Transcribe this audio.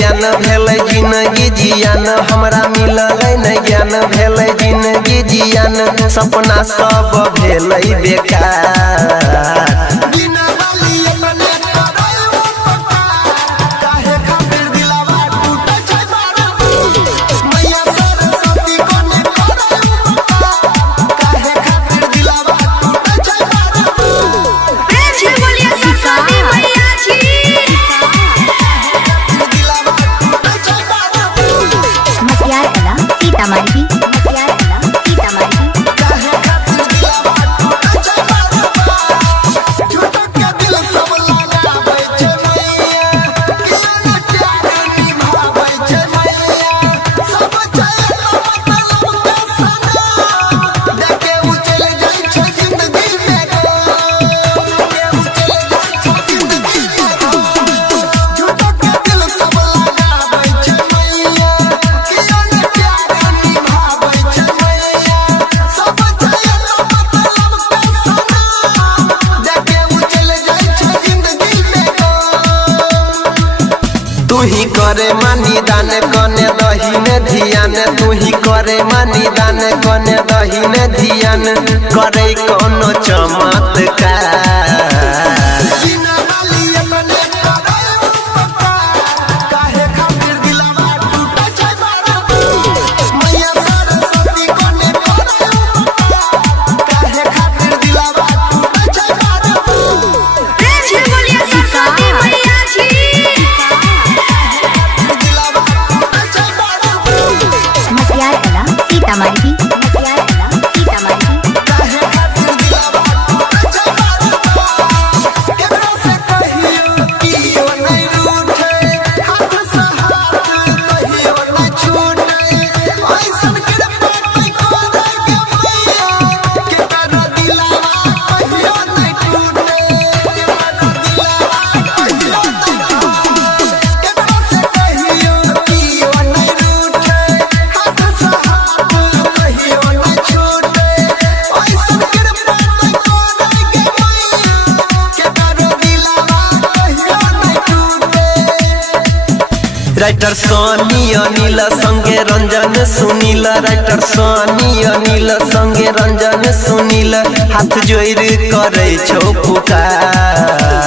ज्ञान भेलै जिंदगी जियान हमरा मिललै न ज्ञान भेलै जिंदगी जियान सपना सब भेलै बेकार तू ही करे मानी दान कने दही ने ध्यान तू ही करे मानी दान कने दही ने ध्यान करे कोनो चमत्कार राइटर सोनी अनिल संगे रंजन सुनील राइटर सोनी अनिल संगे रंजन सुनील हाथ जोड़ करे छौ पुकार।